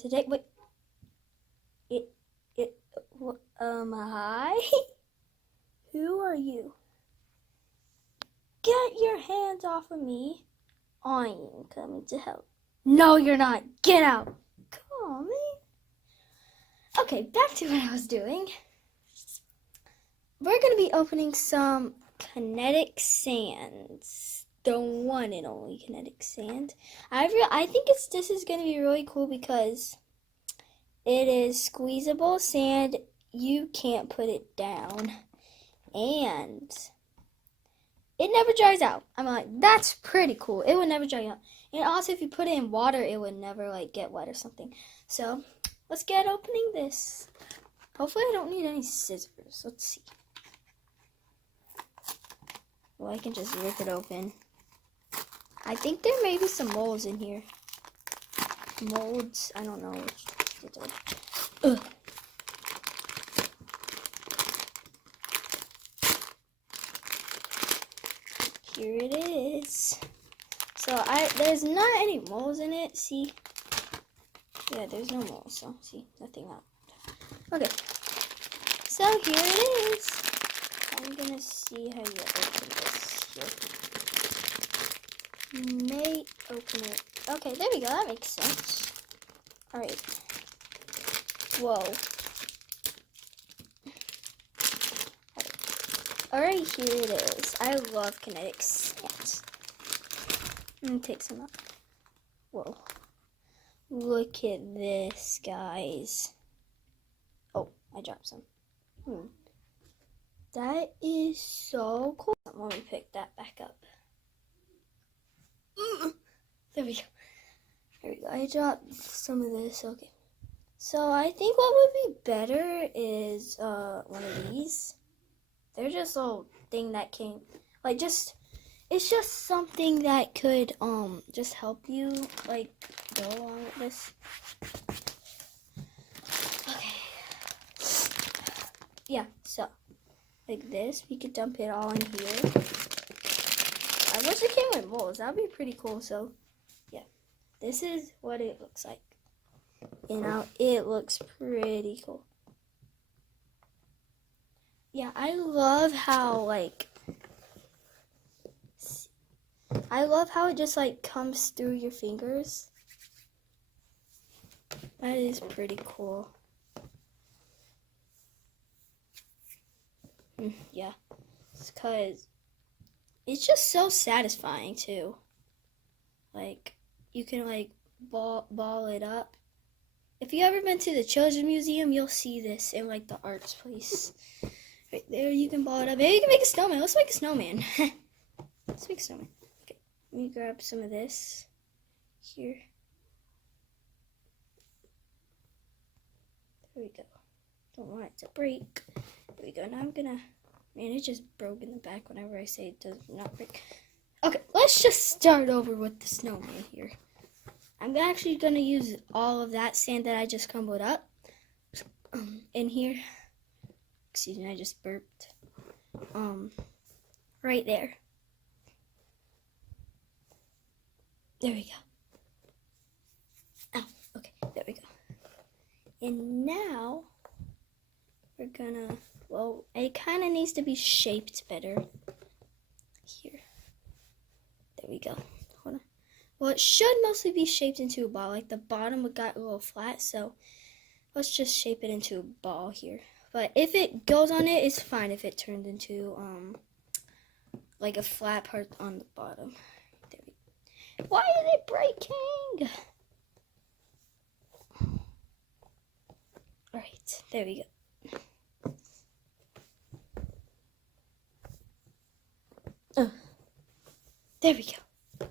Today, wait. Hi? Who are you? Get your hands off of me. I am coming to help. No, you're not. Get out. Come on, man. Okay, back to what I was doing. We're going to be opening some Kinetic Sands. The one and only Kinetic Sand. I think this is going to be really cool because it is squeezable sand. You can't put it down. And it never dries out. I'm like, that's pretty cool. It would never dry out. And also, if you put it in water, it would never like get wet or something. So, let's get opening this. Hopefully, I don't need any scissors. Let's see. Well, I can just rip it open. I think there may be some molds in here. Molds. I don't know which. Ugh. Here it is. So there's not any molds in it. See? Yeah, there's no molds. So see, nothing out. Okay. So here it is. I'm gonna see how you open this here. You may open it. Okay, there we go. That makes sense. All right. Whoa. Alright, here it is. I love Kinetic Sand. Let me take some out. Whoa. Look at this, guys. Oh, I dropped some. That is so cool. Let me pick that back up. There we go. There we go. I dropped some of this. Okay. So I think what would be better is one of these. They're just a little thing that came, like it's just something that could just help you like go along with this. Okay. Yeah, so like this, we could dump it all in here. I wish it came with molds. That'd be pretty cool. So yeah, this is what it looks like. You know, it looks pretty cool. Yeah, I love how it just like comes through your fingers. That is pretty cool. Yeah, it's because it's just so satisfying too. Like you can like ball it up. If you ever been to the Children's Museum, you'll see this in like the arts place. Right there, you can ball it up. Maybe you can make a snowman. Let's make a snowman. Let's make a snowman. Okay, let me grab some of this here. There we go. Don't want it to break. There we go. Now I'm gonna, man, it just broke in the back whenever I say it does not break. Okay, let's just start over with the snowman here. I'm actually gonna use all of that sand that I just crumbled up in here. Excuse me, I just burped. Right there. There we go. Oh, okay, there we go. And now we're gonna, well, it kind of needs to be shaped better. Here. There we go. Hold on. Well, it should mostly be shaped into a ball. Like the bottom got a little flat, so let's just shape it into a ball here. But if it goes on it, it's fine if it turned into like a flat part on the bottom. There we go. Why is it breaking? Alright, there we go. There we go.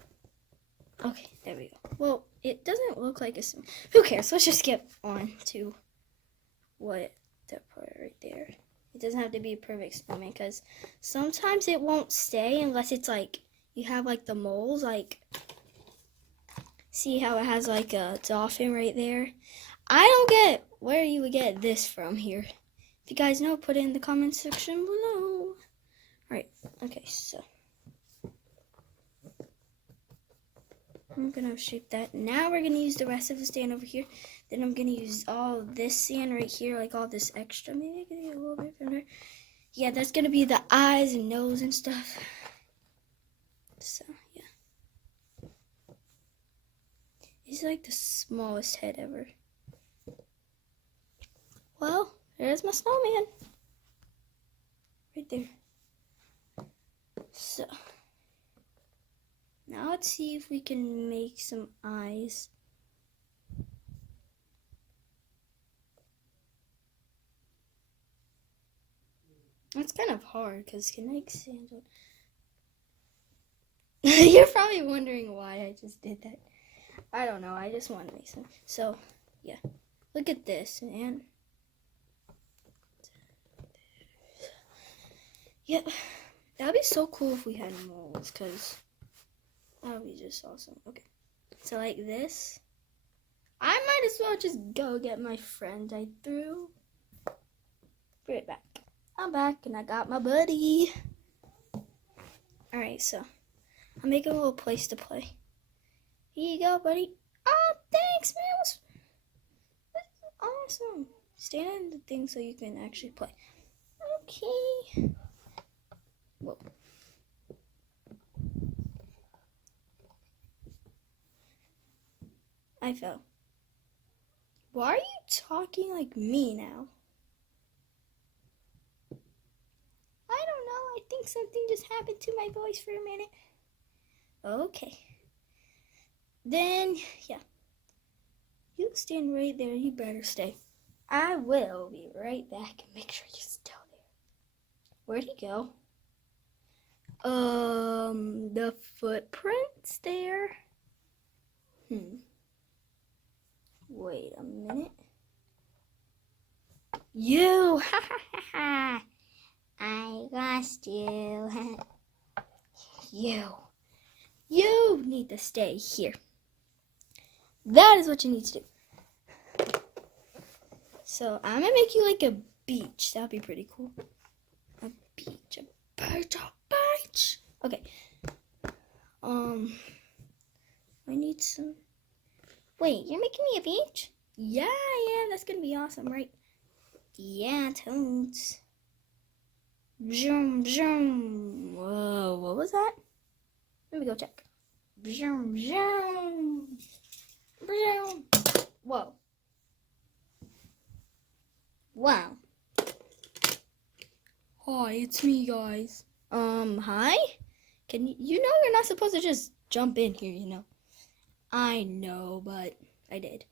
Okay, there we go. Well, it doesn't look like a... Who cares? Let's just get on to what... that part right there. It doesn't have to be a perfect snowman because sometimes it won't stay unless it's like you have like the moles, like see how it has like a dolphin right there. I don't get where you would get this from here. If you guys know, put it in the comment section below. Alright, okay, so I'm gonna shape that. Now we're gonna use the rest of the sand over here. Then I'm gonna use all this sand right here, like all this extra. Maybe I can get a little bit from there. Yeah, that's gonna be the eyes and nose and stuff. So yeah, he's like the smallest head ever. Well, there's my snowman. Right there. So now let's see if we can make some eyes. It's kind of hard because Kinetic Sand. You're probably wondering why I just did that. I don't know. I just want to make some. So yeah, look at this, man. Yep, that would be so cool if we had moles, because that would be just awesome. Okay, so like this. I might as well just go get my friend I threw. Be right back. I'm back and I got my buddy. Alright, so I'm making a little place to play. Here you go, buddy. Oh, thanks, man. That's awesome. Stand in the thing so you can actually play. Okay. Whoa. I fell. Why are you talking like me now? I don't know. I think something just happened to my voice for a minute. Okay. Then, yeah. You stand right there. You better stay. I will be right back and make sure you're still there. Where'd he go? The footprints there. Wait a minute. You! Ha ha ha ha! I lost you. You need to stay here. That is what you need to do. So I'm gonna make you like a beach. That'd be pretty cool. A beach. Okay. I need some. Wait, you're making me a beach? Yeah, that's gonna be awesome, right? Yeah, totes. Zoom, zoom. Whoa, what was that? Let me go check. Zoom, zoom. Zoom. Whoa. Wow. Hi, it's me, guys. Hi? You know you're not supposed to just jump in here, you know? I know, but I did.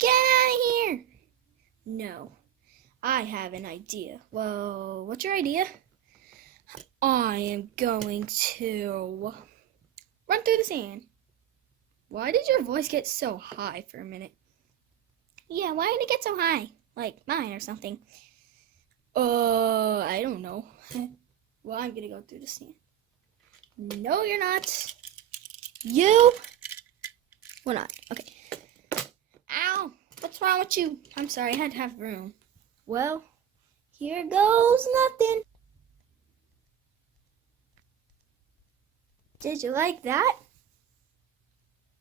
Get out of here! No. I have an idea. Well, what's your idea? I am going to run through the sand. Why did your voice get so high for a minute? Yeah, why did it get so high? Like mine or something. I don't know. Well, I'm gonna go through the sand. No, you're not. You will not. Okay. Ow! What's wrong with you? I'm sorry, I had to have room. Well, here goes nothing. Did you like that?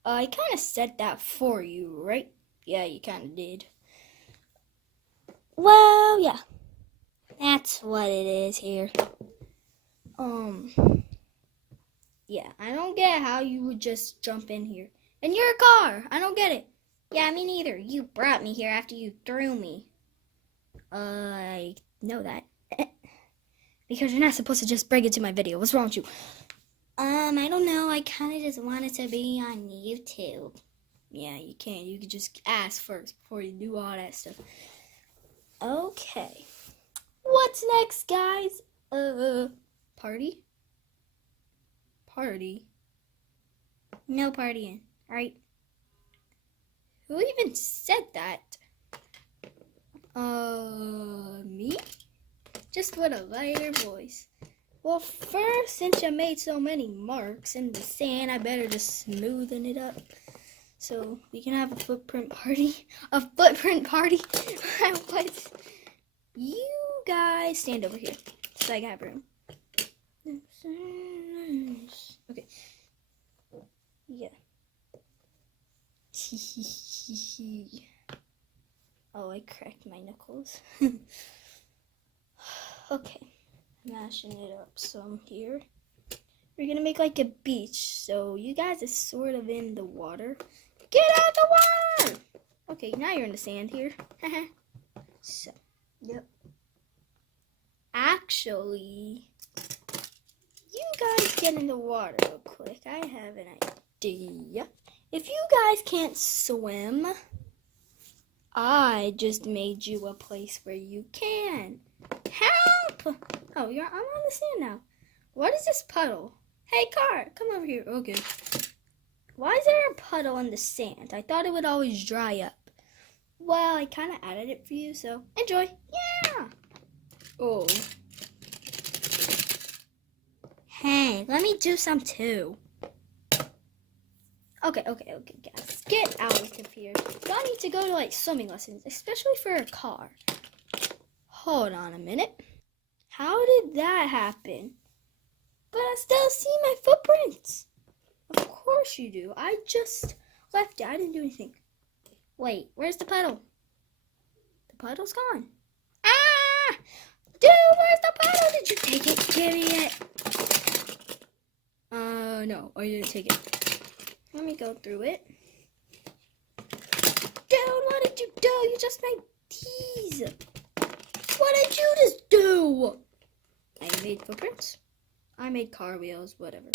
I kind of said that for you, right? Yeah, you kind of did. Well, yeah. That's what it is here. Yeah, I don't get how you would just jump in here. In your car! I don't get it. Yeah, me neither. You brought me here after you threw me. I know that. Because you're not supposed to just bring it to my video. What's wrong with you? I don't know. I kind of just wanted to be on YouTube. Yeah, you can't. You can just ask first before you do all that stuff. Okay. What's next, guys? Party? Party? No partying, right? Who even said that? Me? Just with a lighter voice. Well, first, since you made so many marks in the sand, I better just smoothen it up. So we can have a footprint party. A footprint party? What? You guys stand over here so I can have room. Okay. Yeah. Oh, I cracked my knuckles. Okay, mashing it up some here. We're gonna make like a beach, so you guys are sort of in the water. Get out the water! Okay, now you're in the sand here. So, yep. Actually, you guys get in the water real quick. I have an idea. If you guys can't swim, I just made you a place where you can. Help! Oh, I'm on the sand now. What is this puddle? Hey, car, come over here. Okay. Why is there a puddle in the sand? I thought it would always dry up. Well, I kind of added it for you, so enjoy. Yeah! Oh. Hey, let me do some too. Okay, guys. Get out of here. Y'all need to go to, like, swimming lessons, especially for a car. Hold on a minute. How did that happen? But I still see my footprints. Of course you do. I just left it. I didn't do anything. Wait, where's the puddle? The puddle's gone. Ah! Dude, where's the puddle? Did you take it? Give me it. No, I didn't take it. Let me go through it. Dude, what did you do? You just made teas. What did you just do? I made footprints. I made car wheels, whatever.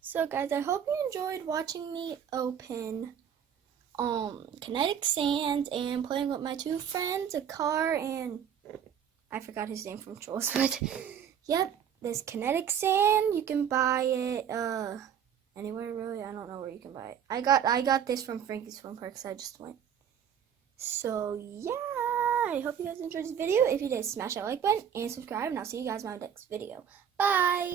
So guys, I hope you enjoyed watching me open Kinetic Sand and playing with my two friends, a car, and I forgot his name from Trolls, but yep, there's Kinetic Sand. You can buy it anywhere really. I don't know where you can buy it. I got this from Frankie's Phone Park, so I just went. So yeah, I hope you guys enjoyed this video. If you did, smash that like button and subscribe, and I'll see you guys in my next video. Bye!